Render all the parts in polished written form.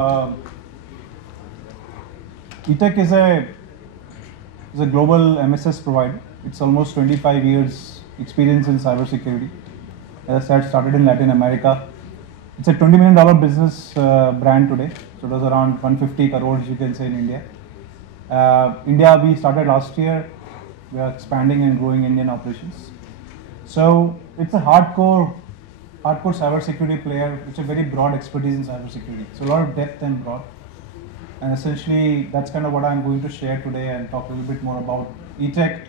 Uh, ETEC is a global MSS provider. It's almost 25 years experience in cybersecurity. As I said, started in Latin America. It's a $20 million business brand today. So it was around 150 crores, you can say, in India. India, we started last year. We are expanding and growing Indian operations. So it's a hardcore cybersecurity player. It's a very broad expertise in cybersecurity. So a lot of depth and broad. And essentially, that's kind of what I'm going to share today and talk a little bit more about ETEC.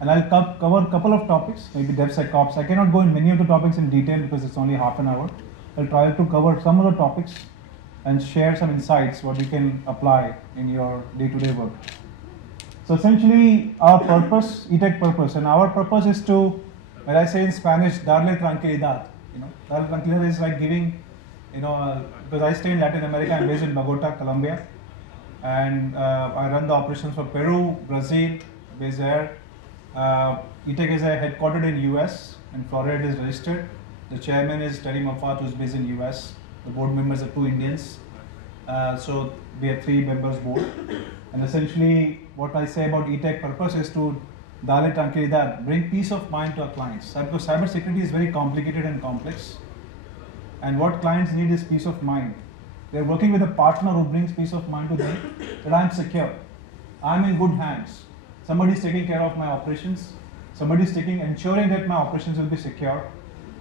And I'll cover a couple of topics, maybe DevSecOps. I cannot go in many of the topics in detail because it's only half an hour. I'll try to cover some of the topics and share some insights what you can apply in your day-to-day work. So essentially, our purpose, ETEC purpose, and our purpose is to, when I say in Spanish, darle tranquilidad. Darle tranquilidad is like giving, because I stay in Latin America, I'm based in Bogota, Colombia. And I run the operations for Peru, Brazil, based there. ETEC is headquartered in US, and Florida is registered. The chairman is Terry Moffat, who is based in US. The board members are 2 Indians. So we have 3 members board. And essentially, what I say about ETEC purpose is to darle tranquilidad, bring peace of mind to our clients. Because cybersecurity is very complicated and complex. And what clients need is peace of mind. They're working with a partner who brings peace of mind to them that I'm secure. I'm in good hands. Somebody's taking care of my operations. Somebody's ensuring that my operations will be secure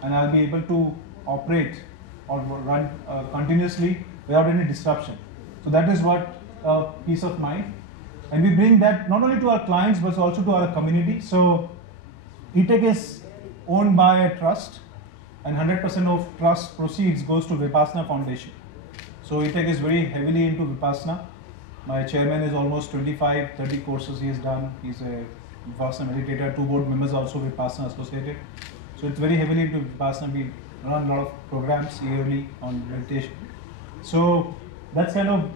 and I'll be able to operate or run continuously without any disruption. So that is what peace of mind. And we bring that not only to our clients but also to our community. So ETEC is owned by a trust and 100% of trust proceeds goes to Vipassana Foundation. So ETEC is very heavily into Vipassana. My chairman is almost 30 courses he has done. He's a Vipassana meditator. 2 board members also Vipassana associated. So it's very heavily into Vipassana. We run a lot of programs yearly on meditation. So that's kind of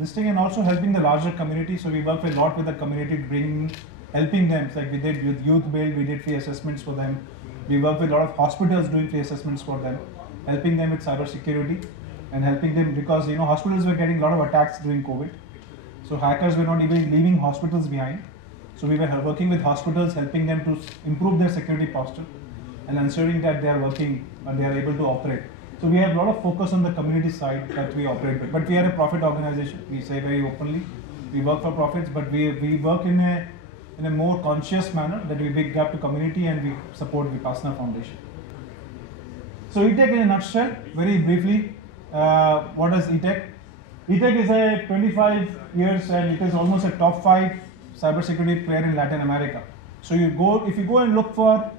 this thing, and also helping the larger community. So we work a lot with the community, helping them. Like we did with Youth Build, we did free assessments for them. We work with a lot of hospitals doing free assessments for them, helping them with cybersecurity. And helping them because hospitals were getting a lot of attacks during COVID. So hackers were not even leaving hospitals behind. So we were working with hospitals, helping them to improve their security posture and ensuring that they are working and they are able to operate. So we have a lot of focus on the community side that we operate with. But we are a profit organization. We say very openly, we work for profits, but we work in a more conscious manner that we give gap to community and we support Vipassana Foundation. So ETEC in a nutshell, very briefly. What is ETEC? ETEC is a 25 years and it is almost a top 5 cybersecurity player in Latin America. So if you go and look for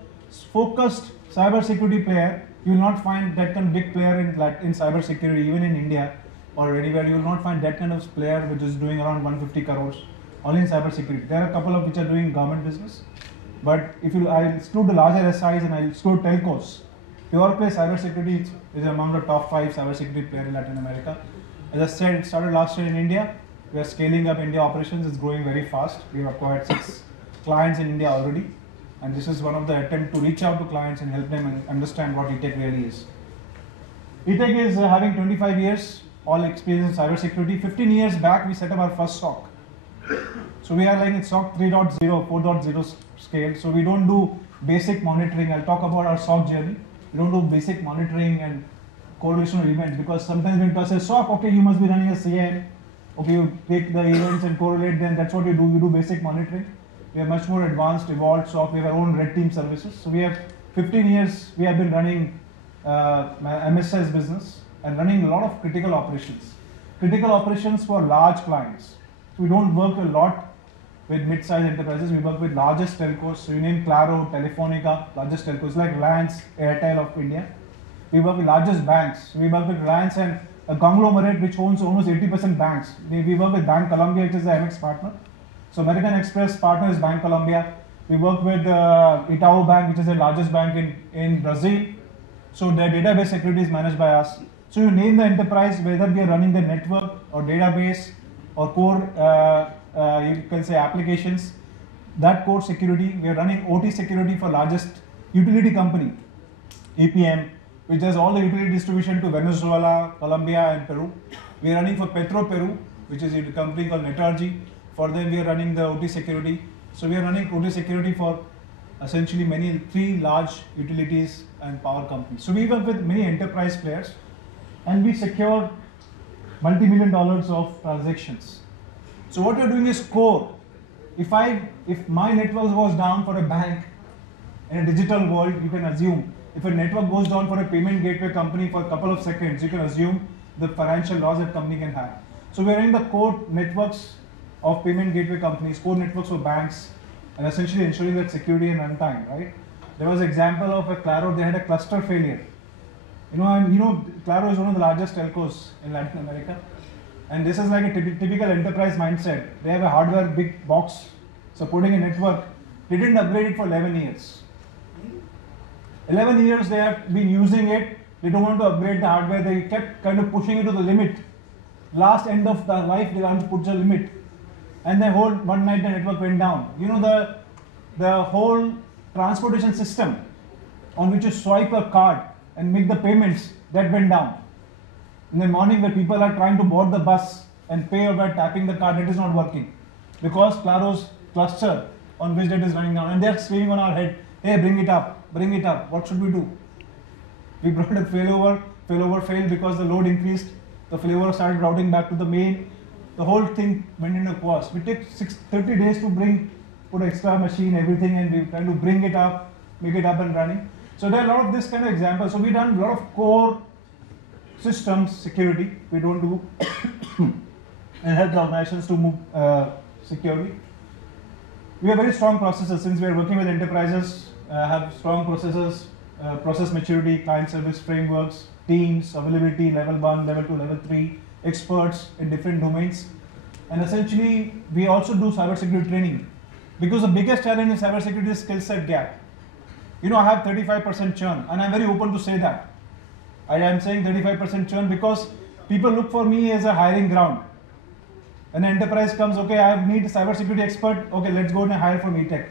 focused cybersecurity player, you will not find that kind of big player in cybersecurity, even in India or anywhere. You will not find that kind of player which is doing around 150 crores only in cybersecurity. There are a couple of which are doing government business, but I exclude the larger SIs and I exclude telcos. Pure play cybersecurity is among the top 5 cybersecurity players in Latin America. As I said, it started last year in India. We are scaling up India operations. It's growing very fast. We have acquired 6 clients in India already. And this is one of the attempts to reach out to clients and help them understand what ETEC really is. ETEC is having 25 years, all experience in cybersecurity. 15 years back, we set up our first SOC. So we are like in SOC 3.0, 4.0 scale. So we don't do basic monitoring. I'll talk about our SOC journey. We don't do basic monitoring and correlation of events because sometimes when people say SOC, okay, you must be running a CM. Okay, you take the events and correlate them. That's what you do. You do basic monitoring. We are much more advanced, evolved SOC. We have our own red team services. So we have 15 years. We have been running MSS business and running a lot of critical operations. Critical operations for large clients. So we don't work a lot with mid-sized enterprises. We work with largest telcos. So you name Claro, Telefonica, largest telcos like Reliance, Airtel of India. We work with largest banks. We work with Reliance and a conglomerate which owns almost 80% banks. We work with Bank Colombia, which is the MX partner. So American Express partner is Bank Colombia. We work with Itaú Bank, which is the largest bank in Brazil. So their database security is managed by us. So you name the enterprise, whether we are running the network or database or core, you can say applications, that core security, we are running OT security for largest utility company, EPM, which does all the utility distribution to Venezuela, Colombia and Peru. We are running for Petro Peru, which is a company called Netargy. For them, we are running the OT security. So we are running OT security for essentially three large utilities and power companies. So we work with many enterprise players, and we secure multi-million dollars of transactions. So what we are doing is core. If my network was down for a bank in a digital world, you can assume if a network goes down for a payment gateway company for a couple of seconds, you can assume the financial loss that company can have. So we are in the core networks of payment gateway companies, core networks for banks, and essentially ensuring that security and runtime, right? There was an example of a Claro, they had a cluster failure. Claro is one of the largest telcos in Latin America. And this is like a typical enterprise mindset. They have a hardware big box supporting a network. They didn't upgrade it for 11 years. 11 years they have been using it. They don't want to upgrade the hardware. They kept kind of pushing it to the limit. Last end of the life, they want to put the limit. And then one night the network went down. The whole transportation system on which you swipe a card and make the payments, that went down. In the morning where people are trying to board the bus and pay by tapping the card, it is not working. Because Claro's cluster on which that is running down, and they are screaming on our head, hey, bring it up, what should we do? We brought a failover failed because the load increased, the failover started routing back to the main, the whole thing went into pause. We took 30 days to put extra machine, everything, and we tried to bring it up, make it up and running. So there are a lot of this kind of examples. So we've done a lot of core systems security, we don't do, and help the organizations to move securely. We have very strong processes since we are working with enterprises, have strong processes, process maturity, client service frameworks, teams, availability, level 1, level 2, level 3, experts in different domains. And essentially, we also do cybersecurity training because the biggest challenge in cybersecurity is skill set gap. I have 35% churn, and I'm very open to say that. I am saying 35% churn because people look for me as a hiring ground. An enterprise comes, okay, I need a cybersecurity expert, okay, let's go and hire from eTech.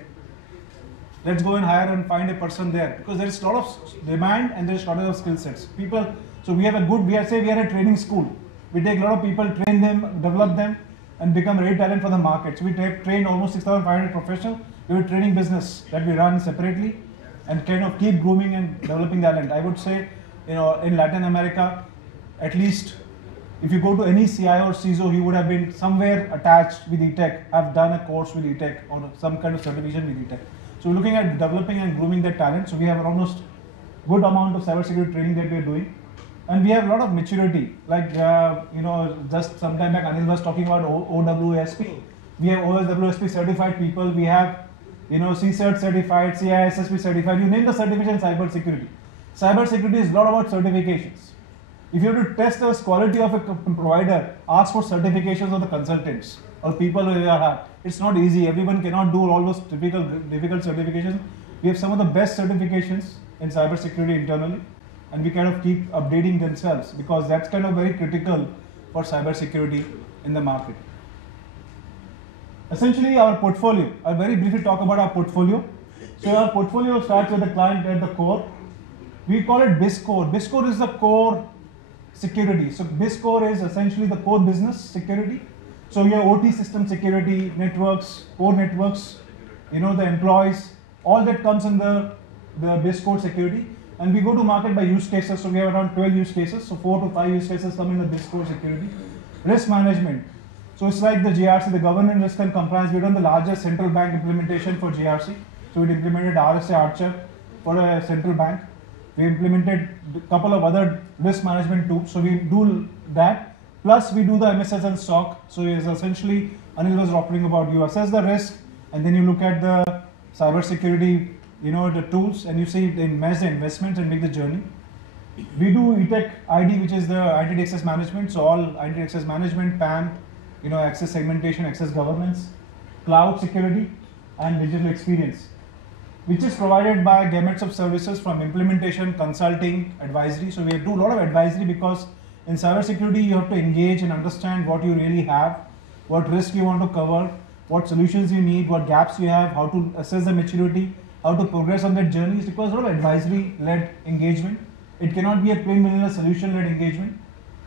Let's go and hire and find a person there because there is a lot of demand and there is a lot of skill sets. So we are a training school. We take a lot of people, train them, develop them, and become ready talent for the market. So we train almost 6,500 professionals. We have a training business that we run separately and kind of keep grooming and developing talent. I would say, in Latin America, at least if you go to any CIO or CISO, he would have been somewhere attached with eTech, have done a course with eTech or some kind of certification with eTech. So we're looking at developing and grooming that talent. So we have almost good amount of cybersecurity training that we are doing. And we have a lot of maturity. Like, just some time back, Anil was talking about OWSP. We have OWSP certified people. We have, CCERT certified, CISSP certified. You name the certification in cybersecurity. Cybersecurity is a lot about certifications. If you have to test the quality of a provider, ask for certifications of the consultants or people who have. It's not easy. Everyone cannot do all those typical difficult certifications. We have some of the best certifications in cybersecurity internally, and we kind of keep updating themselves because that's kind of very critical for cybersecurity in the market. Essentially, our portfolio. I'll very briefly talk about our portfolio. So our portfolio starts with the client at the core. We call it BizCore. BizCore is the core security. So BizCore is essentially the core business security. So we have OT system security, networks, core networks, the employees, all that comes in the BizCore security. And we go to market by use cases. So we have around 12 use cases. So 4 to 5 use cases come in the BizCore security. Risk management. So it's like the GRC, the governance, risk and compliance. We've done the largest central bank implementation for GRC. So we implemented RSA Archer for a central bank. We implemented a couple of other risk management tools. So we do that. Plus we do the MSS and SOC. So it's essentially, Anil was talking about, you assess the risk and then you look at the cybersecurity, the tools, and you see measure the investments and make the journey. We do eTech ID, which is the identity access management. So all identity access management, PAM, access segmentation, access governance, cloud security, and digital experience, which is provided by gamuts of services from implementation, consulting, advisory. So we do a lot of advisory because in cybersecurity, you have to engage and understand what you really have, what risk you want to cover, what solutions you need, what gaps you have, how to assess the maturity, how to progress on that journey. Because a lot of advisory-led engagement. It cannot be a plain vanilla solution-led engagement.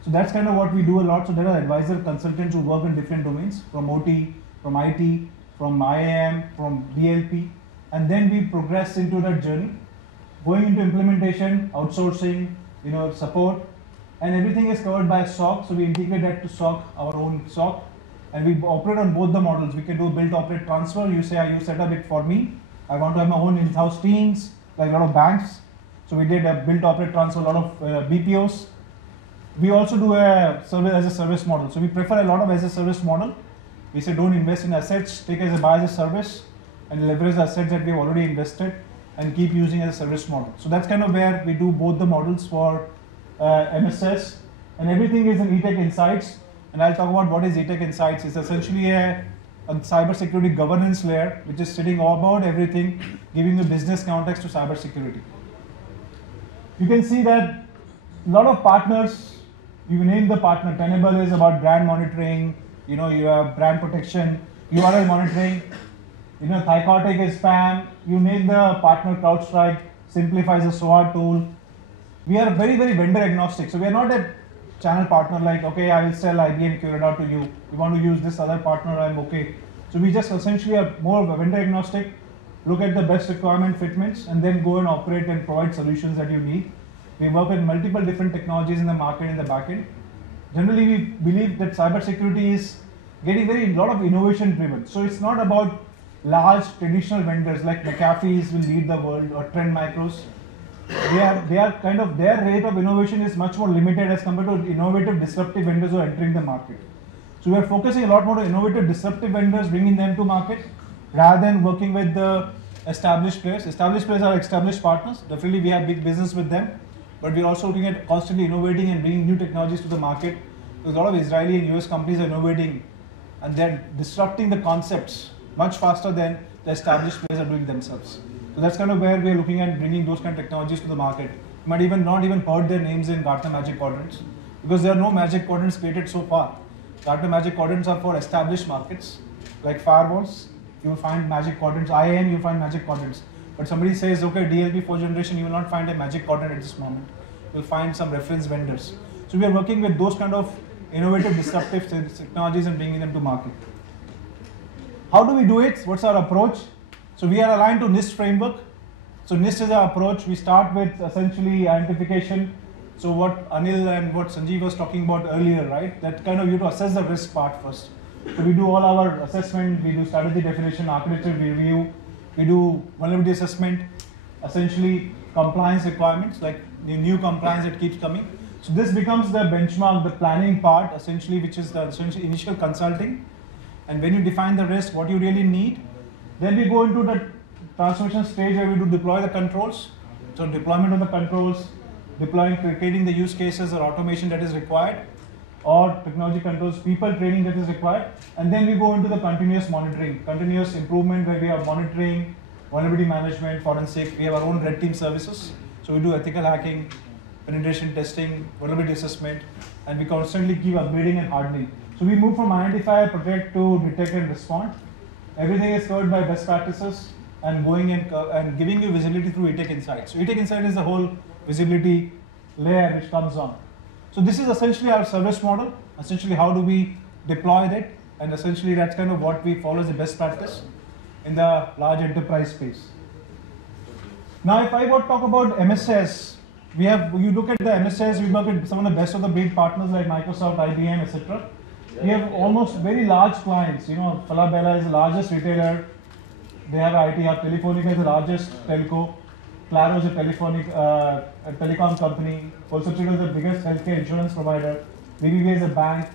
So that's kind of what we do a lot. So there are advisor consultants who work in different domains, from OT, from IT, from IAM, from DLP, and then we progress into that journey, going into implementation, outsourcing, support, and everything is covered by SOC. So we integrate that to SOC, our own SOC, and we operate on both the models. We can do build, operate, transfer. You say, you set up it for me. I want to have my own in-house teams, like a lot of banks. So we did a build, operate, transfer, a lot of BPOs. We also do a service as a service model. So we prefer a lot of as a service model. We say don't invest in assets, take as a buy as a service, and leverage the assets that we've already invested and keep using as a service model. So that's kind of where we do both the models for MSS, and everything is in eTech Insights. And I'll talk about what is eTech Insights. It's essentially a cybersecurity governance layer, which is sitting all about everything, giving you business context to cybersecurity. You can see that a lot of partners, you name the partner. Tenable is about brand monitoring, you have brand protection, URL monitoring, Thycotic is spam, you name the partner. CrowdStrike simplifies a SOAR tool. We are very, very vendor agnostic. So we are not a channel partner like, okay, I will sell IBM QRadar to you. You want to use this other partner, I'm okay. So we just essentially are more of a vendor agnostic, look at the best requirement fitments, and then go and operate and provide solutions that you need. We work with multiple different technologies in the market in the backend. Generally, we believe that cybersecurity is getting a lot of innovation driven. So it's not about large traditional vendors like McAfee's will lead the world or Trend Micros. They are kind of, their rate of innovation is much more limited as compared to innovative disruptive vendors who are entering the market. So we are focusing a lot more on innovative disruptive vendors, bringing them to market rather than working with the established players. Established players are established partners. Definitely we have big business with them, but we're also looking at constantly innovating and bringing new technologies to the market. Because a lot of Israeli and US companies are innovating and they're disrupting the concepts much faster than the established players are doing themselves. So that's kind of where we're looking at bringing those kind of technologies to the market. You might even not even heard their names in Gartner Magic Quadrants because there are no Magic Quadrants created so far. Gartner Magic Quadrants are for established markets like firewalls. You will find Magic Quadrants. IAM, you find Magic Quadrants. But somebody says, okay, DLP 4th generation, you will not find a Magic Quadrant at this moment. You'll find some reference vendors. So we are working with those kind of innovative, disruptive technologies and bringing them to market. How do we do it? What's our approach? So we are aligned to NIST framework. So NIST is our approach. We start with essentially identification. So what Anil and what Sanjeev was talking about earlier, right? That kind of you to assess the risk part first. So we do all our assessment, we do strategy definition, architecture review, we do vulnerability assessment, essentially compliance requirements, like the new compliance that keeps coming. So this becomes the benchmark, the planning part, essentially, which is the essentially initial consulting. And when you define the risk, what you really need, then we go into the transformation stage where we do deploy the controls. So deployment of the controls, creating the use cases or automation that is required, or technology controls, people training that is required. And then we go into the continuous monitoring, continuous improvement where we are monitoring, vulnerability management, forensic. We have our own red team services. So we do ethical hacking, penetration testing, vulnerability assessment, and we constantly keep upgrading and hardening. So we move from identify, protect to detect and respond. Everything is covered by best practices and going and giving you visibility through eTech Insights. So eTech Insights is the whole visibility layer which comes on. So this is essentially our service model. Essentially, how do we deploy that? And essentially, that's kind of what we follow as a best practice in the large enterprise space. Now, if I were to talk about MSS, you look at the MSS, we work with some of the best of the big partners like Microsoft, IBM, etc. We have almost very large clients. Falabella is the largest retailer. They have IT Hub. Telefonica is the largest telco. Claro is a telecom company. Polsubsidio is the biggest healthcare insurance provider. BBVA is a bank.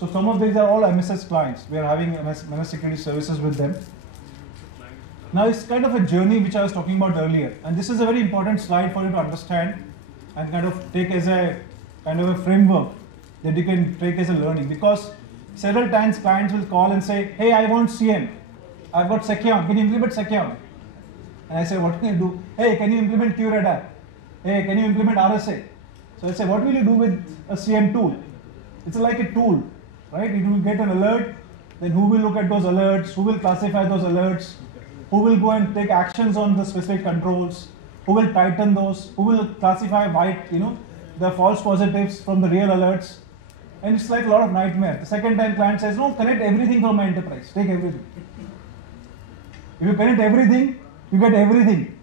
So some of these are all MSS clients. We are having MS security services with them. Now it's kind of a journey which I was talking about earlier. And this is a very important slide for you to understand and kind of take as a kind of a framework that you can take as a learning. Because several times clients will call and say, hey, I want CM. I've got Sekion. Can you implement Sekion? And I say, what can you do? Hey, can you implement QRadar? Hey, can you implement RSA? So I say, what will you do with a CM tool? It's like a tool, right? You will get an alert, then who will look at those alerts? Who will classify those alerts? Who will go and take actions on the specific controls? Who will tighten those? Who will classify the false positives from the real alerts? And it's like a lot of nightmare. The second time client says, no, connect everything from my enterprise, take everything. If you connect everything, you get everything.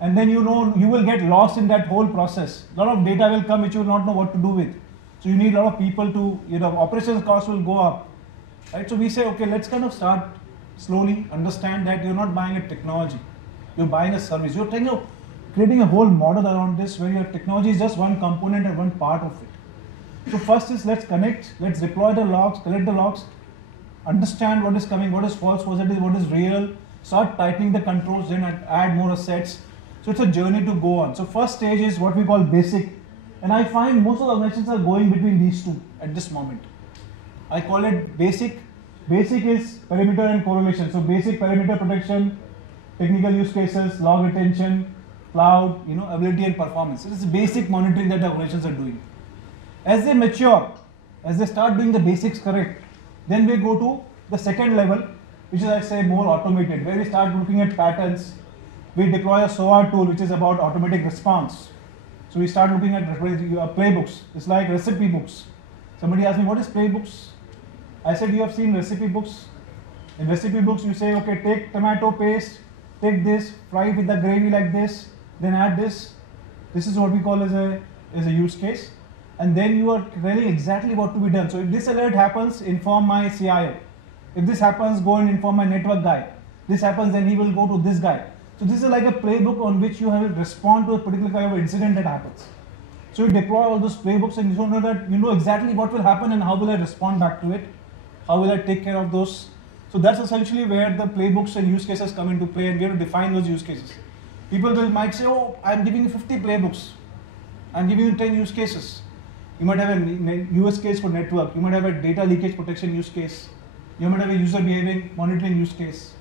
And then you know you will get lost in that whole process. A lot of data will come which you will not know what to do with. So you need a lot of people to, operations costs will go up. Right? So we say, okay, let's kind of start slowly, understand that you're not buying a technology, you're buying a service. You're creating a whole model around this where your technology is just one component and one part of it. So first is let's connect, let's deploy the logs, collect the logs, understand what is coming, what is false positive, what is real, start tightening the controls, then add more assets. So it's a journey to go on. So first stage is what we call basic. And I find most of the organizations are going between these two at this moment. I call it basic. Basic is perimeter and correlation. So basic perimeter protection, technical use cases, log retention, cloud, ability and performance. So this is basic monitoring that the organizations are doing. As they mature, as they start doing the basics correct, then we go to the second level, which is, I say, more automated, where we start looking at patterns. We deploy a SOAR tool, which is about automatic response. So we start looking at playbooks. It's like recipe books. Somebody asked me, what is playbooks? I said, you have seen recipe books. In recipe books, you say, okay, take tomato paste, take this, fry it with the gravy like this, then add this. This is what we call as a use case. And then you are telling exactly what to be done. So if this alert happens, inform my CIO. If this happens, go and inform my network guy. This happens, then he will go to this guy. So this is like a playbook on which you have to respond to a particular kind of incident that happens. So you deploy all those playbooks and you know that you know exactly what will happen and how will I respond back to it. How will I take care of those? So that's essentially where the playbooks and use cases come into play, and we have to define those use cases. People might say, oh, I'm giving you 50 playbooks. I'm giving you 10 use cases. You might have a use case for network. You might have a data leakage protection use case. You might have a user behavior monitoring use case.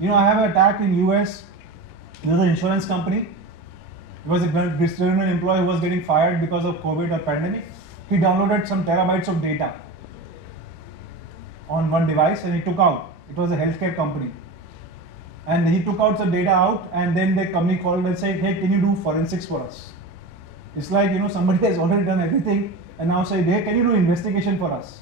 I have an attack in US. There's an insurance company. It was a government employee who was getting fired because of COVID or pandemic. He downloaded some terabytes of data on one device and he took out. It was a healthcare company. And he took out the data out, and then the company called and said, hey, can you do forensics for us? It's like, somebody has already done everything and now say, hey, can you do investigation for us?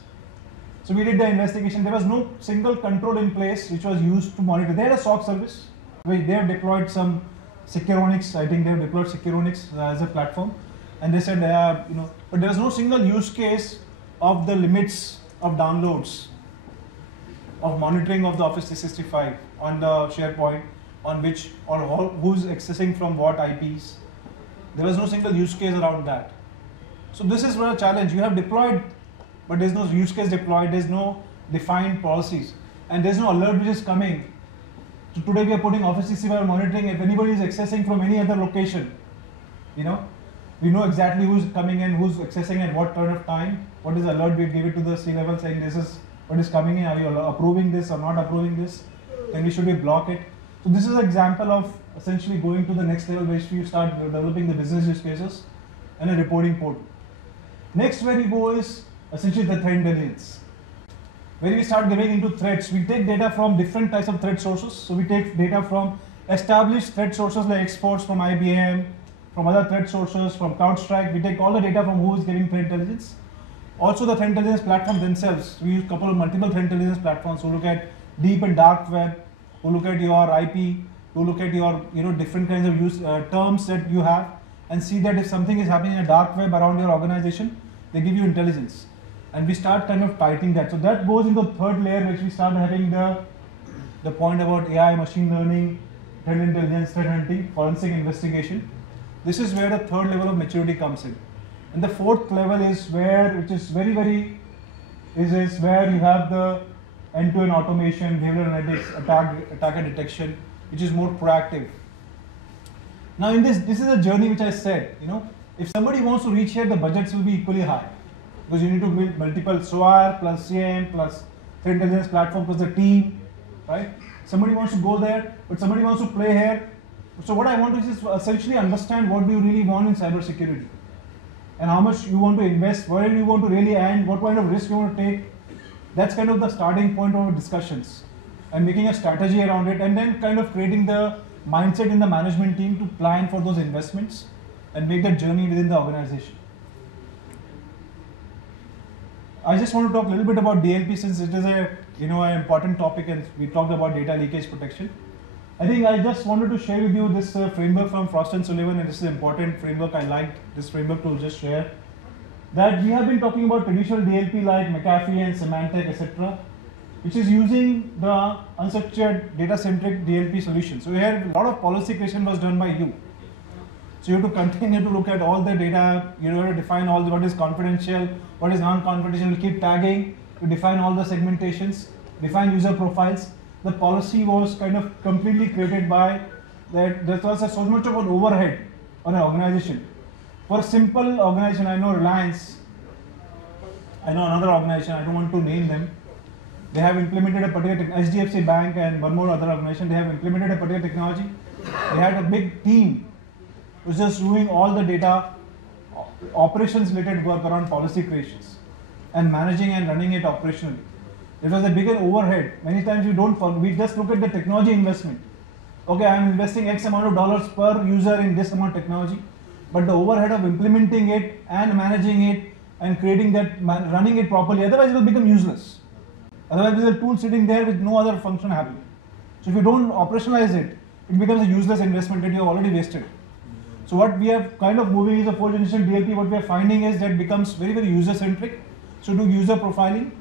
So we did the investigation. There was no single control in place which was used to monitor. They had a SOC service. They have deployed some Securonics. I think they have deployed Securonics as a platform. And they said, but there was no single use case of the limits of downloads, of monitoring of the Office 365 on the SharePoint, on which or who's accessing from what IPs. There was no single use case around that. So this is a challenge. You have deployed, but there's no use case deployed. There's no defined policies, and there's no alert which is coming. So today we are putting Office 365 monitoring. If anybody is accessing from any other location, we know exactly who's coming in, who's accessing at what point of time. What is the alert? We give it to the C-level saying this is what is coming in. Are you approving this or not approving this? Then we should block it. So this is an example of essentially going to the next level where you start developing the business use cases and a reporting portal. Next where we go is essentially the threat intelligence. Where we start getting into threats, we take data from different types of threat sources. So we take data from established threat sources like X-Force from IBM, from other threat sources, from CrowdStrike. We take all the data from who is giving threat intelligence. Also the threat intelligence platform themselves. We use multiple threat intelligence platforms who look at deep and dark web, who look at your IP, who look at your different kinds of terms that you have, and see that if something is happening in a dark web around your organization, they give you intelligence. And we start kind of tightening that. So that goes into the third layer, which we start having the point about AI, machine learning, threat intelligence, threat hunting, forensic investigation. This is where the third level of maturity comes in. And the fourth level is which is very, is where you have the end-to-end automation, behavioral analytics, attacker detection, which is more proactive. Now in this is a journey which I said, if somebody wants to reach here, the budgets will be equally high. Because you need to build multiple SOAR plus CM plus threat intelligence platform plus the team, right? Somebody wants to go there, but somebody wants to play here. So what I want to is essentially understand what do you really want in cybersecurity, and how much you want to invest, where do you want to really end, what kind of risk you want to take. That's kind of the starting point of discussions, and making a strategy around it, and then kind of creating the mindset in the management team to plan for those investments and make that journey within the organization. I just want to talk a little bit about DLP since it is a an important topic and we talked about data leakage protection. I think I just wanted to share with you this framework from Frost and Sullivan, and this is an important framework. I liked this framework to just share. That we have been talking about traditional DLP like McAfee and Symantec, etc., which is using the unstructured data-centric DLP solution. So here a lot of policy creation was done by you. So you have to continue to look at all the data, you have to define all what is confidential, what is non-confidential, you keep tagging, you define all the segmentations, define user profiles. The policy was kind of completely created by that there was so much of an overhead on an organization. For a simple organization, I know Reliance, I know another organization, I don't want to name them, they have implemented a particular HDFC Bank and one more other organization, they have implemented a particular technology. They had a big team was just doing all the data operations related work around policy creations and managing and running it operationally. It was a bigger overhead. Many times we just look at the technology investment. Okay, I am investing X amount of dollars per user in this amount of technology, but the overhead of implementing it and managing it and creating that, running it properly, otherwise it will become useless. Otherwise there is a tool sitting there with no other function happening. So if you don't operationalize it, it becomes a useless investment that you have already wasted. So what we are kind of moving is a 4th generation DLP. What we are finding is that becomes very, very user centric. So do user profiling,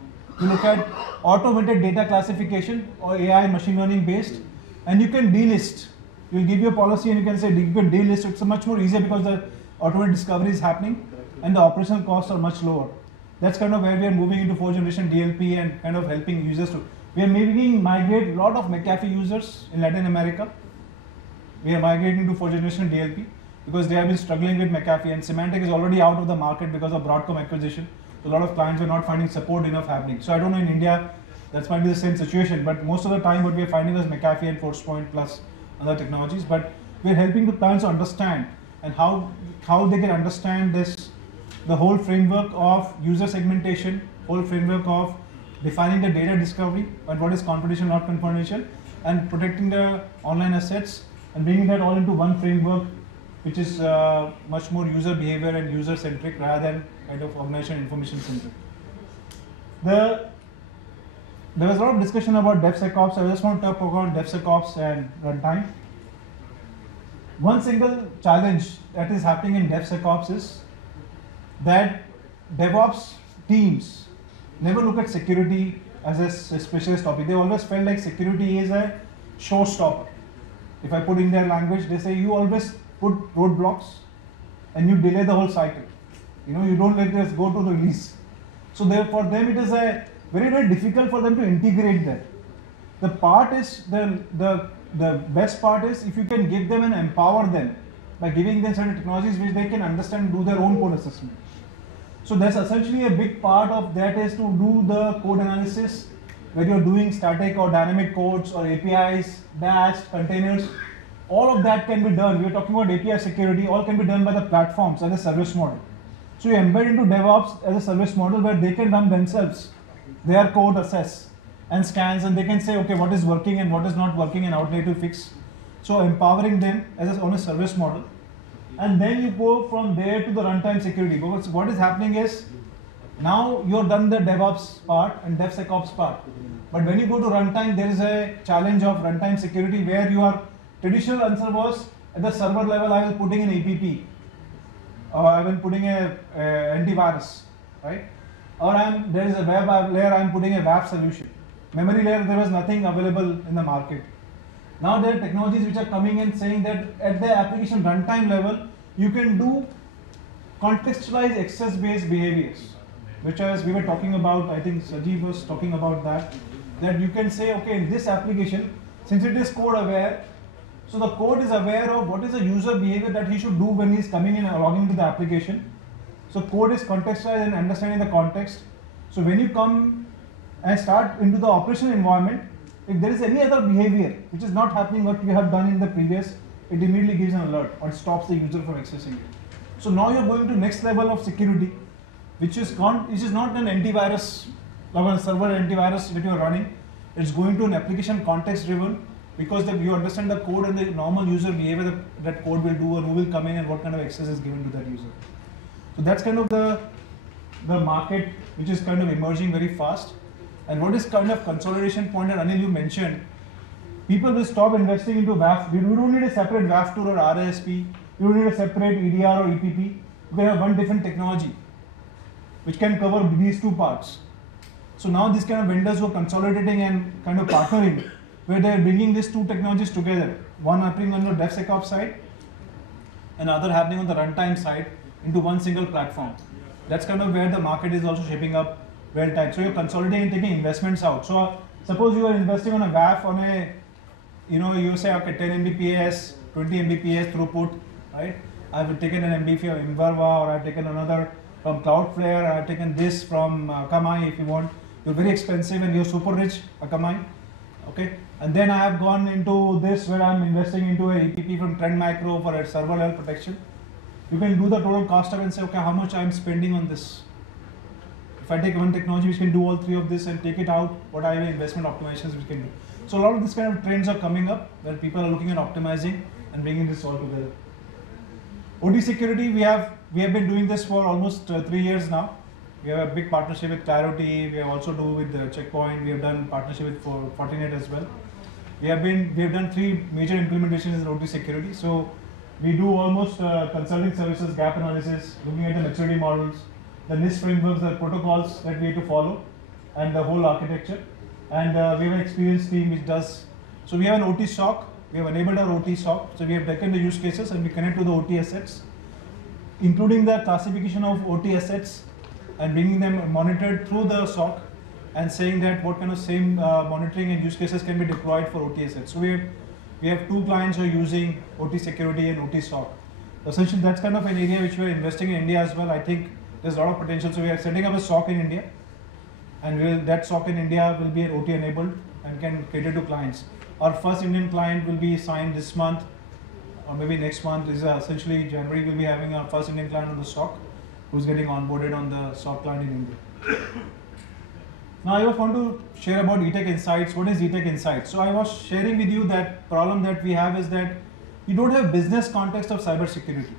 you look at automated data classification or AI machine learning based, and you can delist. You'll give you a policy and you can say you can delist. It's much more easier because the automated discovery is happening and the operational costs are much lower. That's kind of where we are moving into 4th generation DLP and kind of helping users to. We are making migrate a lot of McAfee users in Latin America. We are migrating to 4th generation DLP because they have been struggling with McAfee, and Symantec is already out of the market because of Broadcom acquisition. So a lot of clients are not finding support enough happening. So I don't know in India, that might be the same situation, but most of the time what we are finding is McAfee and Forcepoint plus other technologies. But we are helping the clients to understand and how they can understand the whole framework of user segmentation, whole framework of defining the data discovery and what is confidential, not confidential, and protecting the online assets and bringing that all into one framework, which is much more user behavior and user centric rather than kind of organization information centric. There was a lot of discussion about DevSecOps. I just want to talk about DevSecOps and runtime. One single challenge that is happening in DevSecOps is that DevOps teams never look at security as a specialist topic. They always felt like security is a showstopper. If I put in their language, they say you always put roadblocks and you delay the whole cycle. You don't let this go to the release. So for them it is a very, very difficult for them to integrate that. The part is the best part is if you can give them and empower them by giving them certain technologies which they can understand and do their own code assessment. So that's essentially a big part of that is to do the code analysis where you're doing static or dynamic codes or APIs, batch, containers. All of that can be done. We're talking about API security, all can be done by the platforms as a service model. So you embed into DevOps as a service model where they can run themselves their code, assess and scans, and they can say, okay, what is working and what is not working and how they to fix. So empowering them on a service model. And then you go from there to the runtime security. Because what is happening is, now you've done the DevOps part and DevSecOps part. But when you go to runtime, there is a challenge of runtime security where your traditional answer was at the server level, I was putting an APP, or I will putting a antivirus, right? Or there is a web layer, I am putting a WAF solution. Memory layer, there was nothing available in the market. Now there are technologies which are coming in saying that at the application runtime level, you can do contextualized access-based behaviors, which as we were talking about, I think Sajeev was talking about that you can say, okay, in this application, since it is code aware, so the code is aware of what is the user behavior that he should do when he is coming in and logging into the application. So code is contextualized and understanding the context. So when you come and start into the operational environment, if there is any other behavior which is not happening what we have done in the previous, it immediately gives an alert or stops the user from accessing it. So now you're going to next level of security, which is not an antivirus, like a server antivirus that you're running. It's going to an application context driven, because you understand the code and the normal user behavior that code will do, and who will come in and what kind of access is given to that user. So that's kind of the the market which is kind of emerging very fast. And what is kind of consolidation point that Anil you mentioned, people will stop investing into WAF. We don't need a separate WAF tool or RSP. You don't need a separate EDR or EPP. We have one different technology which can cover these two parts. So now these kind of vendors who are consolidating and kind of partnering, where they are bringing these two technologies together, one happening on the DevSecOps side and other happening on the runtime side into one single platform. That's kind of where the market is also shaping up real time. So you're consolidating and taking investments out. So suppose you are investing on a WAF on a, you say, okay, 10 Mbps, 20 Mbps throughput, right? I've taken an MB from Imperva, or I've taken another from Cloudflare, I've taken this from Akamai if you want. You're very expensive and you're super rich, Akamai, okay? And then I have gone into this where I'm investing into a EPP from Trend Micro for a server level protection. You can do the total cost of and say, okay, how much I'm spending on this? If I take one technology which can do all three of this and take it out, what are the investment optimizations we can do? So a lot of these kind of trends are coming up where people are looking at optimizing and bringing this all together. OT security, we have been doing this for almost 3 years now. We have a big partnership with Clarity. We have also do with the Checkpoint. We have done partnership with Fortinet as well. We have done 3 major implementations in OT security. So we do almost consulting services, gap analysis, looking at the maturity models, the NIST frameworks, the protocols that we have to follow, and the whole architecture. And we have an experienced team which does. So we have an OT SOC. We have enabled our OT SOC. So we have taken the use cases and we connect to the OT assets, including the classification of OT assets and bringing them monitored through the SOC and saying that what kind of same monitoring and use cases can be deployed for OT assets. So we have 2 clients who are using OT security and OT SOC. Essentially, that's kind of an area which we are investing in India as well. I think there's a lot of potential. So we are setting up a SOC in India, and that SOC in India will be OT enabled and can cater to clients. Our first Indian client will be signed this month, or maybe next month. Is essentially January. We'll be having our first Indian client on the SOC, who's getting onboarded on the SOC client in India. Now I want to share about eTech Insights. What is eTech Insights? So I was sharing with you that problem that we have is that you don't have business context of cybersecurity.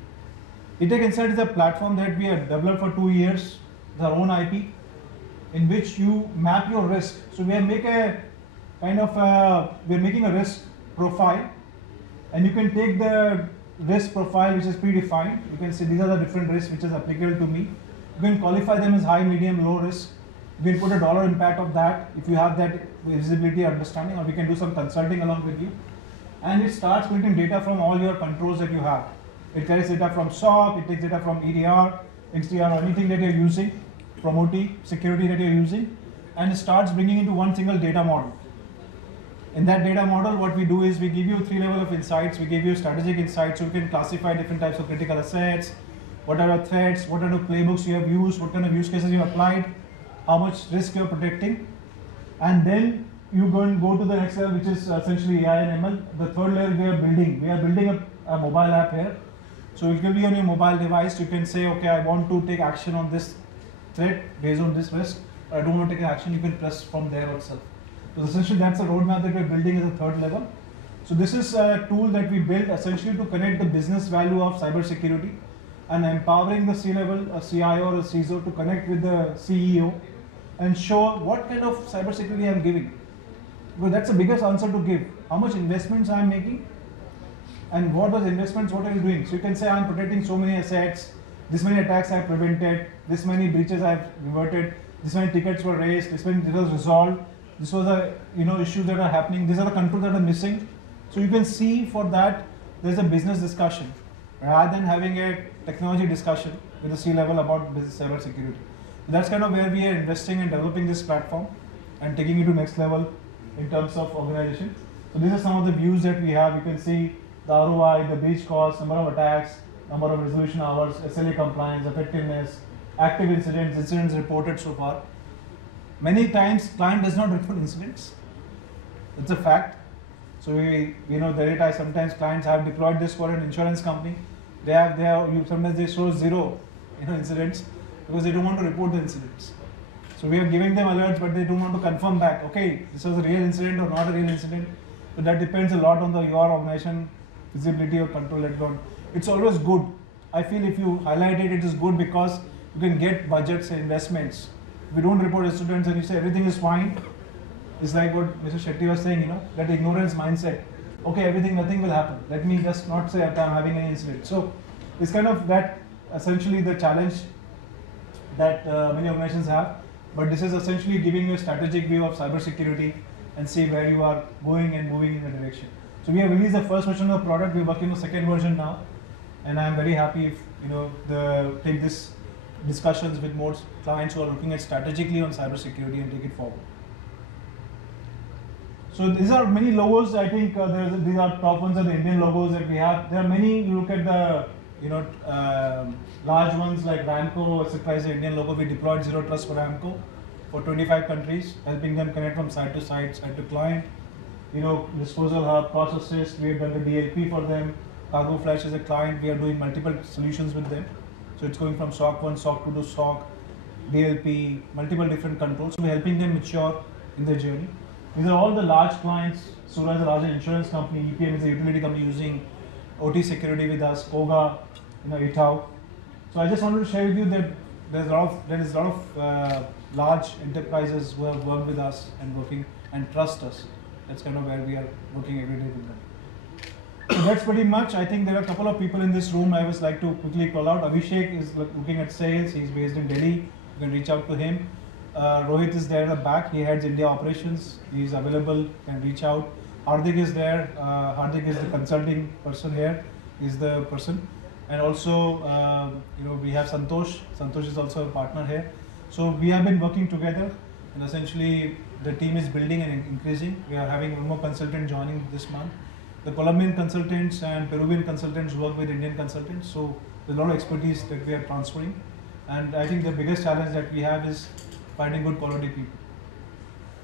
eTech Insights is a platform that we have developed for 2 years, with our own IP, in which you map your risk. So we make a kind of we're making a risk profile, and you can take the risk profile which is predefined. You can say these are the different risks which is applicable to me. You can qualify them as high, medium, low risk. You can put a dollar impact of that if you have that visibility understanding, or we can do some consulting along with you. And it starts putting data from all your controls that you have. It carries data from SOC, it takes data from EDR, XDR, or anything that you're using, from OT security that you're using, and it starts bringing into one single data model. In that data model, what we do is we give you 3 levels of insights. We give you strategic insights, so you can classify different types of critical assets, what are the threats, what are the playbooks you have used, what kind of use cases you have applied, how much risk you're protecting. And then you go to the next level, which is essentially AI and ML. The third layer we are building a mobile app here. So it will be on your mobile device. You can say, okay, I want to take action on this threat based on this risk, or I don't want to take action. You can press from there itself. So essentially that's a roadmap that we're building as a third level. So this is a tool that we built essentially to connect the business value of cybersecurity and empowering the C-level, a CIO or a CISO to connect with the CEO and show what kind of cybersecurity I'm giving. Because that's the biggest answer to give. How much investments I'm making, and what those investments, what are you doing? So you can say I'm protecting so many assets, this many attacks I've prevented, this many breaches I've reverted, this many tickets were raised, this many was resolved, this was the issues that are happening, these are the controls that are missing. So you can see for that there's a business discussion rather than having a technology discussion with the C-level about business cybersecurity. So that's kind of where we are investing and developing this platform and taking it to next level in terms of organization. So these are some of the views that we have. You can see the ROI, the breach cost, number of attacks, number of resolution hours, SLA compliance, effectiveness, active incidents reported so far. Many times client does not report incidents. It's a fact. So the data, sometimes clients have deployed this for an insurance company. Sometimes they show 0 incidents because they don't want to report the incidents. So we are giving them alerts, but they don't want to confirm back, okay, this was a real incident or not a real incident. So that depends a lot on your organization visibility or control that you want. It's always good. I feel if you highlight it, it is good because you can get budgets and investments. If you don't report as students and you say everything is fine, it's like what Mr. Shetty was saying, that ignorance mindset. Okay, everything, nothing will happen. Let me just not say that I'm having any incident. So it's kind of that essentially the challenge that many organizations have. But this is essentially giving you a strategic view of cybersecurity and see where you are going and moving in the direction. So we have released the first version of the product. We're working on the second version now, and I'm very happy if take this discussions with more clients who are looking at strategically on cybersecurity and take it forward. So these are many logos. I think these are top ones are the Indian logos that we have. There are many. You look at the large ones like Ramco, etc. is the Indian logo. We deployed Zero Trust for Ramco for 25 countries, helping them connect from site to site, site to client. Disposal hub, processes. We have done the DLP for them. Cargo Flash is a client. We are doing multiple solutions with them. So it's going from SOC 1, SOC 2 to SOC, DLP, multiple different controls. So we're helping them mature in their journey. These are all the large clients. Sura is a large insurance company. EPM is a utility company using OT security with us. Koga, Itau. So I just wanted to share with you that there is a lot of large enterprises who have worked with us and working and trust us. That's kind of where we are working every day with them. So that's pretty much. I think there are a couple of people in this room I would like to quickly call out. Abhishek is looking at sales. He's based in Delhi. You can reach out to him. Rohit is there in the back. He heads India operations. He's available. Can reach out. Hardik is there. Hardik is the consulting person here. He's the person. And also, we have Santosh. Santosh is also a partner here. So we have been working together, and essentially the team is building and increasing. We are having one more consultant joining this month. The Colombian consultants and Peruvian consultants work with Indian consultants. So there's a lot of expertise that we are transferring. And I think the biggest challenge that we have is finding good quality people.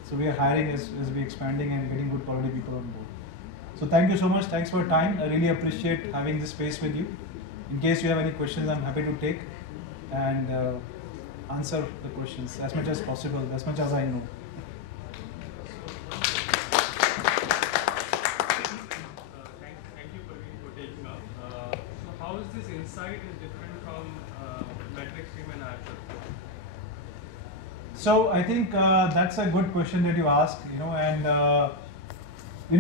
So we are hiring as we expanding and getting good quality people on board. So thank you so much. Thanks for your time. I really appreciate having this space with you. In case you have any questions, I'm happy to take and answer the questions as much as possible, as much as I know. Thank you for taking up. So how is this insight is different from MetricStream and Archer? So I think that's a good question that you asked.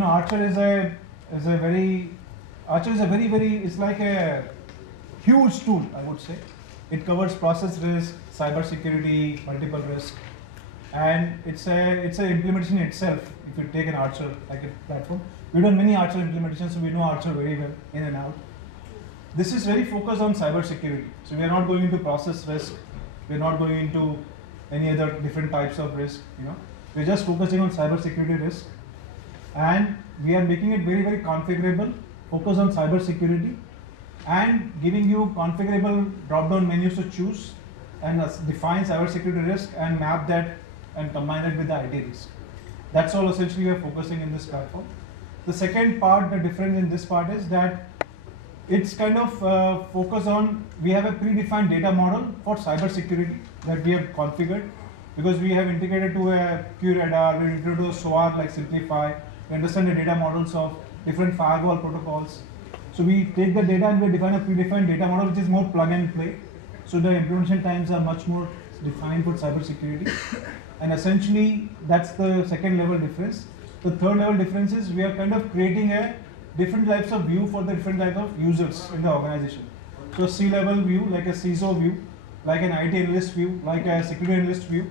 Archer is a very it's like a huge tool, I would say. It covers process risk, cyber security, multiple risk, and it's an implementation itself. If you take an Archer like a platform, we've done many Archer implementations, so we know Archer very well in and out. This is very focused on cyber security. So we are not going into process risk. We are not going into any other different types of risk. We're just focusing on cyber security risk, and we are making it very, very configurable. Focus on cyber security, and giving you configurable drop-down menus to choose and define cybersecurity risk and map that and combine it with the IT risk. That's all essentially we are focusing in this platform. The second part, the difference in this part is that it's kind of focused on, we have a predefined data model for cybersecurity that we have configured, because we have integrated to a QRadar, we integrated to a SOAR like Simplify, we understand the data models of different firewall protocols. So we take the data and we define a predefined data model which is more plug and play. So the implementation times are much more defined for cybersecurity. And essentially that's the second level difference. The third level difference is we are kind of creating a different types of view for the different types of users in the organization. So C-level view, like a CISO view, like an IT analyst view, like a security analyst view,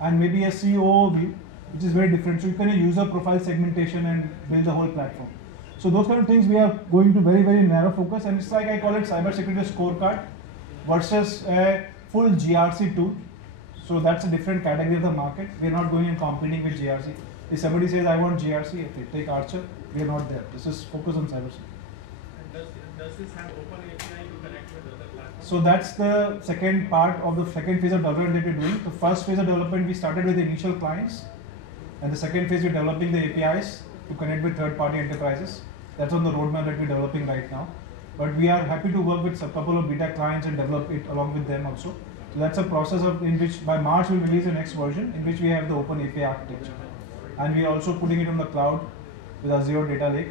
and maybe a COO view, which is very different. So you can use user profile segmentation and build the whole platform. So those kind of things we are going to very, very narrow focus, and it's like I call it cybersecurity scorecard versus a full GRC tool. So that's a different category of the market. We're not going and competing with GRC. If somebody says I want GRC, okay, take Archer, we are not there. This is focus on cybersecurity. And does this have open API to connect with other platforms? So that's the second part of the second phase of development that we're doing. The first phase of development we started with the initial clients, and the second phase we're developing the APIs to connect with third-party enterprises. That's on the roadmap that we're developing right now. But we are happy to work with a couple of beta clients and develop it along with them also. So that's a process in which by March we'll release the next version in which we have the open API architecture. And we are also putting it on the cloud with Azure Data Lake,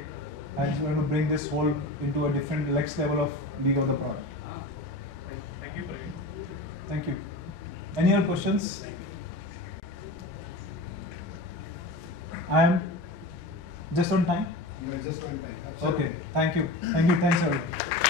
and we're going to bring this whole into a different next level of league of the product. Thank you, Praveen. Thank you. Any other questions? I am just on time? You are just on time. Absolutely. Okay, thank you. Thank you, thanks everyone.